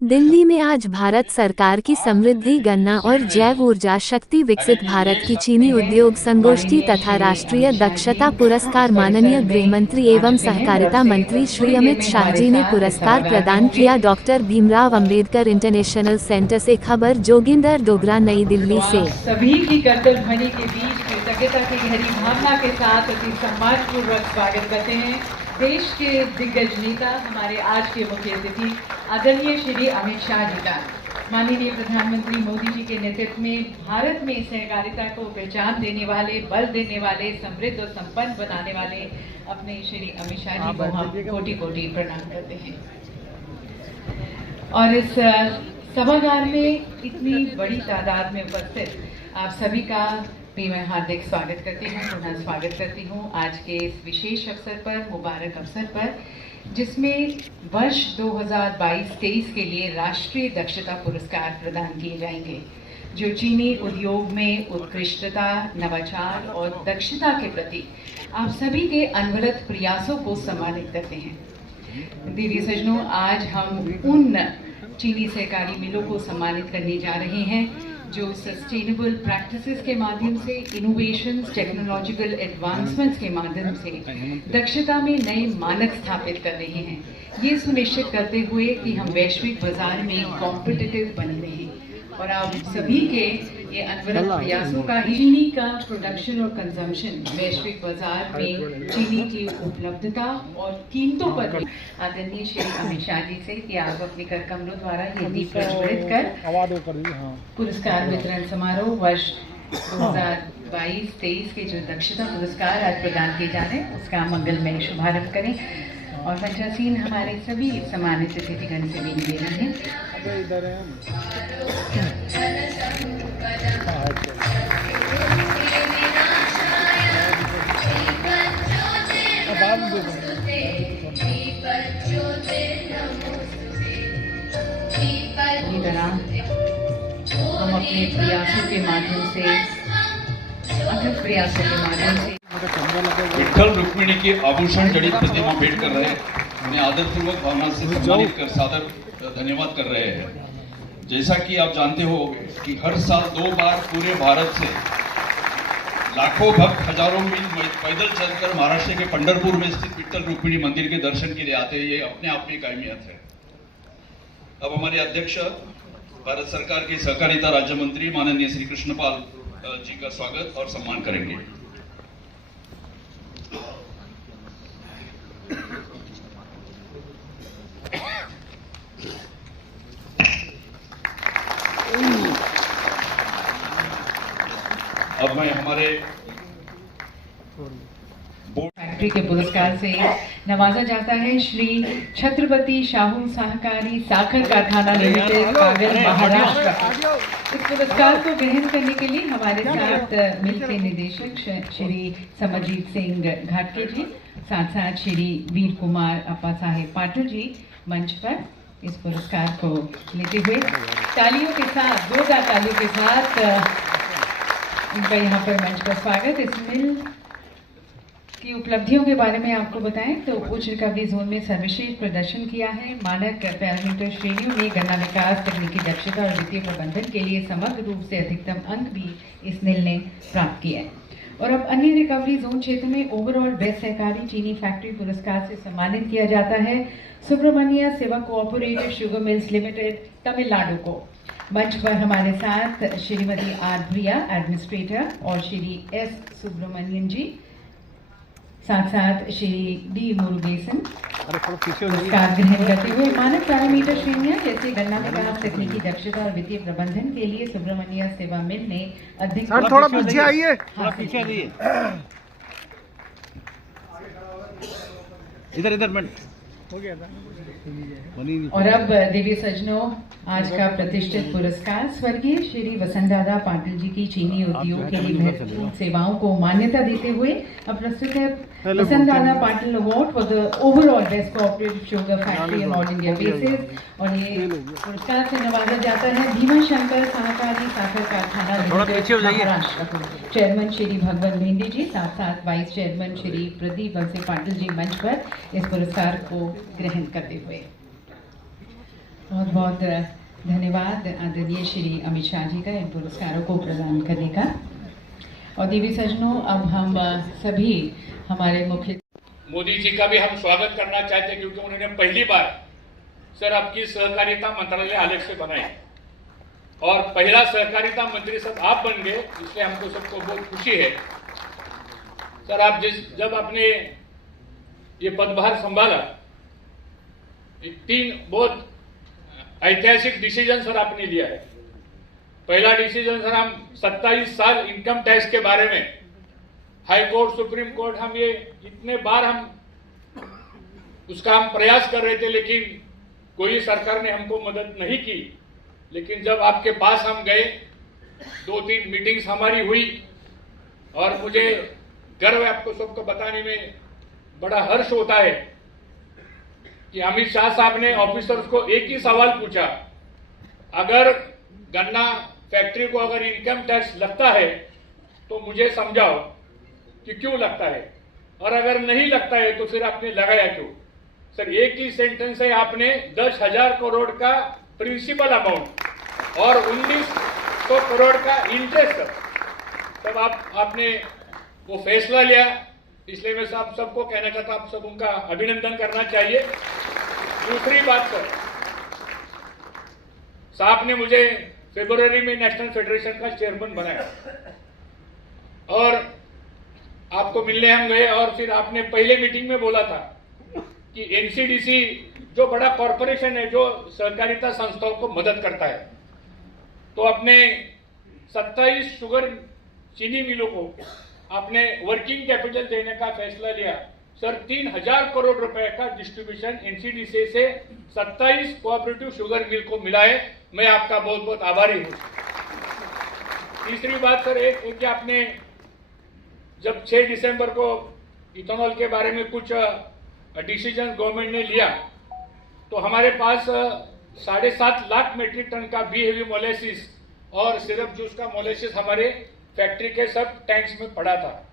दिल्ली में आज भारत सरकार की समृद्धि गन्ना और जैव ऊर्जा शक्ति विकसित भारत की चीनी उद्योग संगोष्ठी तथा राष्ट्रीय दक्षता पुरस्कार माननीय गृह मंत्री एवं सहकारिता मंत्री श्री अमित शाह जी ने पुरस्कार प्रदान किया। Doctor Bhimrao Ambedkar international centre से खबर जोगिंदर डोगरा, नई दिल्ली से। सभी की कर्तव्य ध्वनि के बीच कृतज्ञता की गहरी भावना के साथ अति सम्मानपूर्वक स्वागत करते हैं देश के दिग्गज नेता, हमारे आज के मुख्य अतिथि आदरणीय श्री अमित शाह जी का। माननीय प्रधानमंत्री मोदी जी के नेतृत्व में भारत में सहकारिता को पहचान देने वाले, बल देने वाले, समृद्ध और संपन्न बनाने वाले अपने श्री अमित शाह जी को हम कोटि कोटि प्रणाम करते हैं। और इस सभागार में इतनी बड़ी तादाद में उपस्थित आप सभी का भी मैं हार्दिक स्वागत करती हूँ, पुनः स्वागत करती हूँ आज के इस विशेष अवसर पर, मुबारक अवसर पर, जिसमें वर्ष 2022-23 के लिए राष्ट्रीय दक्षता पुरस्कार प्रदान किए जाएंगे, जो चीनी उद्योग में उत्कृष्टता, नवाचार और दक्षता के प्रति आप सभी के अनवरत प्रयासों को सम्मानित करते हैं। दीदी सज्जनों, आज हम उन चीनी सहकारी मिलों को सम्मानित करने जा रहे हैं जो सस्टेनेबल प्रैक्टिसेस के माध्यम से, इनोवेशंस, टेक्नोलॉजिकल एडवांसमेंट्स के माध्यम से दक्षता में नए मानक स्थापित कर रहे हैं, ये सुनिश्चित करते हुए कि हम वैश्विक बाजार में कॉम्पिटिटिव बने रहें। और आप सभी के ये अनवरत प्रयासों का चीनी का प्रोडक्शन और कंजम्पशन वैश्विक बाजार में चीनी की उपलब्धता और कीमतों पर आदरणीय श्री अमित शाह जी से कि आप अपने कर कमलों द्वारा ये दीप प्रज्वलित कर पुरस्कार वितरण समारोह वर्ष 2022-23 के जो दक्षता पुरस्कार आज प्रदान किए जा रहे हैं उसका मंगलमय शुभारंभ करें। और पंचासीन हमारे सभी सम्मानित अतिथिगण से भी निवेदन है इसी तरह हम अपने प्रयासों के माध्यम से, अथक प्रयासों के माध्यम से विठ्ठल रुक्मिणी की आभूषण जड़ित प्रतिमा भेंट कर रहे हैं, उन्हें आदरपूर्वक भावना से सम्मानित कर सादर धन्यवाद कर रहे हैं। जैसा कि आप जानते हो कि हर साल 2 बार पूरे भारत से लाखों भक्त हजारों मील पैदल चलकर महाराष्ट्र के पंढरपुर में स्थित विठ्ठल रुक्मिणी मंदिर के दर्शन के लिए आते हैं। ये अपने आप में कायमियत है। अब हमारे अध्यक्ष भारत सरकार के सहकारिता राज्य मंत्री माननीय श्री कृष्णपाल जी का स्वागत और सम्मान करेंगे। अब मैं हमारे फैक्ट्री के पुरस्कार से नवाजा जाता है श्री छत्रपति शाहू सहकारी साखर कारखाना लिमिटेड, कागल, महाराष्ट्र। इस पुरस्कार को ग्रहण करने के लिए हमारे साथ मिल के निदेशक श्री समरजीत सिंह घाटके जी, साथ साथ श्री वीर कुमार अप्पा साहेब पाटिल जी मंच पर इस पुरस्कार को लेते हुए तालियों के साथ, जोरदार तालियों के साथ इनका यहाँ पर मंच पर स्वागत। इस मिल की उपलब्धियों के बारे में आपको बताएं तो उच्च रिकवरी जोन में सर्वश्रेष्ठ प्रदर्शन किया है। मानक पैरामीटर श्रेणियों में गन्ना विकास, तकनीकी दक्षता और वित्तीय प्रबंधन के लिए समग्र रूप से अधिकतम अंक भी इस मिल ने प्राप्त किया है। और अब अन्य रिकवरी जोन क्षेत्र में ओवरऑल बेस्ट सहकारी चीनी फैक्ट्री पुरस्कार से सम्मानित किया जाता है सुब्रमण्य सेवा cooperative sugar mills limited, Tamil Nadu को। मंच पर हमारे साथ श्रीमती आर प्रिया एडमिनिस्ट्रेटर और श्री एस सुब्रमण्यन जी, साथ साथ श्री डी मुरुगेसन पुरस्कार ग्रहण करते हुए मानक पैरामीटर श्रेणियां जैसे गन्ना विकास, तकनीकी दक्षता और वित्तीय प्रबंधन के लिए सुब्रमण्य सेवा मिल ने अधिक थोड़ा पीछे आइए, पीछे इधर और अब देवी सज्जनों, आज का प्रतिष्ठित पुरस्कार स्वर्गीय श्री वसंतदादा पाटिल जी की चीनी उद्योग के लिए महत्वपूर्ण सेवाओं को मान्यता देते हुए अब प्रस्तुत है Vasantdada Patil award for the overall best cooperative sugar factory on all India basis. और ये पुरस्कार से नवाजा जाता है भीमा शंकर सहकारी साखर कारखाना लिमिटेड महाराष्ट्र। चेयरमैन श्री भगवान भेंडी जी, साथ साथ वाइस चेयरमैन श्री प्रदीप वत्स पाटिल जी मंच पर इस पुरस्कार को ग्रहण करते हुए। बहुत बहुत धन्यवाद आदरणीय श्री अमित शाह जी का इन पुरस्कारों को प्रदान करने का। और देवी सज्जनों, अब हम सभी हमारे मुख्य मोदी जी का भी हम स्वागत करना चाहते हैं, क्योंकि उन्होंने पहली बार सर आपकी सहकारिता मंत्रालय अलग से बनाई और पहला सहकारिता मंत्री सब आप बन गए, इसलिए हमको सबको बहुत खुशी है। सर आप जब आपने ये पदभार संभाला, 3 बहुत ऐतिहासिक डिसीजन सर आपने लिया है। पहला डिसीजन सर, हम 27 साल इनकम टैक्स के बारे में हाई कोर्ट, सुप्रीम कोर्ट, हम ये इतने बार हम उसका हम प्रयास कर रहे थे, लेकिन कोई सरकार ने हमको मदद नहीं की। लेकिन जब आपके पास हम गए, 2-3 मीटिंग्स हमारी हुई और मुझे गर्व है आपको सबको बताने में, बड़ा हर्ष होता है कि अमित शाह साहब ने ऑफिसर्स को एक ही सवाल पूछा, अगर गन्ना फैक्ट्री को अगर इनकम टैक्स लगता है तो मुझे समझाओ कि क्यों लगता है, और अगर नहीं लगता है तो फिर आपने लगाया क्यों। सर एक ही सेंटेंस है, आपने 10,000 करोड़ का प्रिंसिपल अमाउंट और 1900 करोड़ का इंटरेस्ट, तब आपने वो फैसला लिया। इसलिए मैं सबको कहना चाहता हूं, आप सब उनका अभिनंदन करना चाहिए। दूसरी बात सर, साहब ने मुझे फरवरी में नेशनल फेडरेशन का चेयरमैन बनाया और आपको मिलने हम गए, और फिर आपने पहले मीटिंग में बोला था कि एनसीडीसी जो बड़ा कॉरपोरेशन है जो सहकारिता संस्थाओं को मदद करता है, तो अपने 27 शुगर चीनी मिलों को आपने वर्किंग कैपिटल देने का फैसला लिया। सर 3,000 करोड़ रुपए का डिस्ट्रीब्यूशन एनसीडीसी से 27 कोऑपरेटिव शुगर मिल को मिला है। मैं आपका बहुत बहुत आभारी हूं। तीसरी बात सर, एक कि आपने जब 6 दिसंबर को इथेनॉल के बारे में कुछ डिसीजन गवर्नमेंट ने लिया, तो हमारे पास 7.5 लाख मेट्रिक टन का बी हेवी मोलेसिस और सिरप जूस का मोलेसिस हमारे फैक्ट्री के सब टैंक्स में पड़ा था।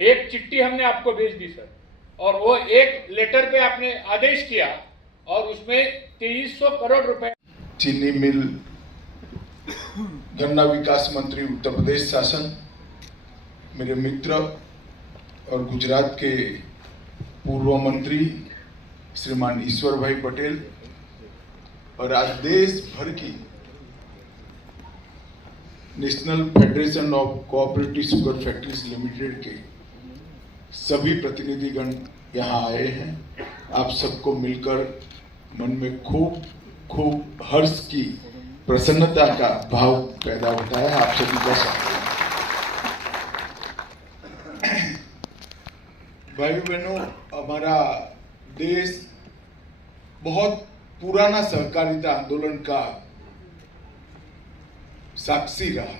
एक चिट्ठी हमने आपको भेज दी सर, और वो एक लेटर पे आपने आदेश किया और उसमें 2300 करोड़ रुपए। चीनी मिल गन्ना विकास मंत्री उत्तर प्रदेश शासन, मेरे मित्र और गुजरात के पूर्व मंत्री श्रीमान ईश्वर भाई पटेल, और आज देश भर की national federation of cooperative sugar factories limited के सभी प्रतिनिधिगण यहाँ आए हैं। आप सबको मिलकर मन में खूब खूब हर्ष की, प्रसन्नता का भाव पैदा होता है। आप सभी का स्वागत। भाई बहनों, हमारा देश बहुत पुराना सहकारिता आंदोलन का साक्षी रहा।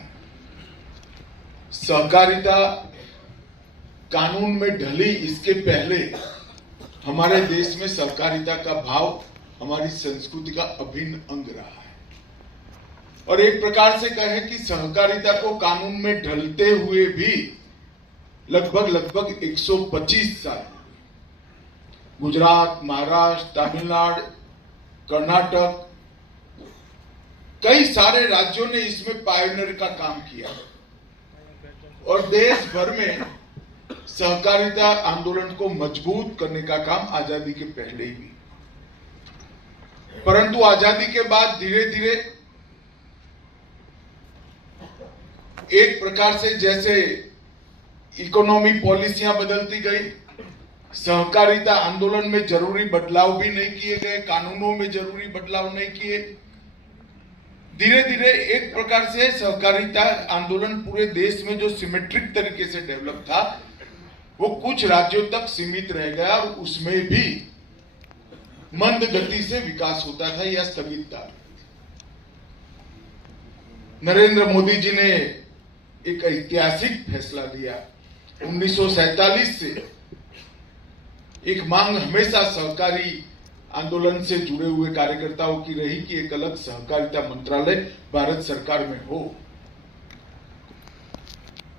सहकारिता कानून में ढली इसके पहले हमारे देश में सहकारिता का भाव हमारी संस्कृति का अभिन्न अंग रहा है। और एक प्रकार से कहें कि सहकारिता को कानून में ढलते हुए भी लगभग 125 साल गुजरात, महाराष्ट्र, तमिलनाडु, कर्नाटक, कई सारे राज्यों ने इसमें पायनियर का काम किया और देश भर में सहकारिता आंदोलन को मजबूत करने का काम आजादी के पहले ही। परंतु आजादी के बाद धीरे धीरे एक प्रकार से जैसे इकोनॉमी पॉलिसियां बदलती गई, सहकारिता आंदोलन में जरूरी बदलाव भी नहीं किए गए, कानूनों में जरूरी बदलाव नहीं किए। धीरे धीरे एक प्रकार से सहकारिता आंदोलन पूरे देश में जो सिमेट्रिक तरीके से डेवलप था वो कुछ राज्यों तक सीमित रह गया और उसमें भी मंद गति से विकास होता था या स्थगित था। नरेंद्र मोदी जी ने एक ऐतिहासिक फैसला लिया। 1947 से एक मांग हमेशा सहकारी आंदोलन से जुड़े हुए कार्यकर्ताओं की रही कि एक अलग सहकारिता मंत्रालय भारत सरकार में हो।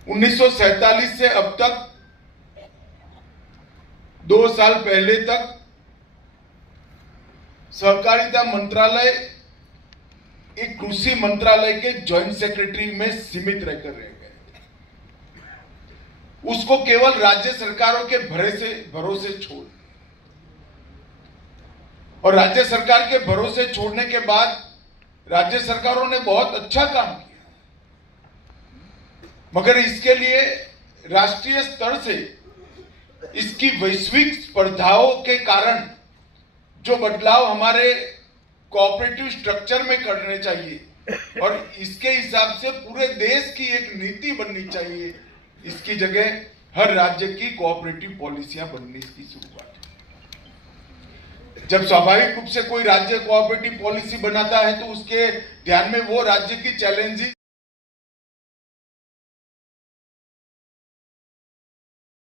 1947 से अब तक 2 साल पहले तक सहकारिता मंत्रालय एक कृषि मंत्रालय के जॉइंट सेक्रेटरी में सीमित रहकर रह गए। उसको केवल राज्य सरकारों के भरोसे छोड़, और राज्य सरकार के भरोसे छोड़ने के बाद राज्य सरकारों ने बहुत अच्छा काम किया, मगर इसके लिए राष्ट्रीय स्तर से इसकी वैश्विक स्पर्धाओं के कारण जो बदलाव हमारे कोऑपरेटिव स्ट्रक्चर में करने चाहिए और इसके हिसाब से पूरे देश की एक नीति बननी चाहिए, इसकी जगह हर राज्य की कोऑपरेटिव पॉलिसियां बनने की शुरुआत है। जब स्वाभाविक रूप से कोई राज्य कोऑपरेटिव पॉलिसी बनाता है तो उसके ध्यान में वो राज्य की चैलेंजेस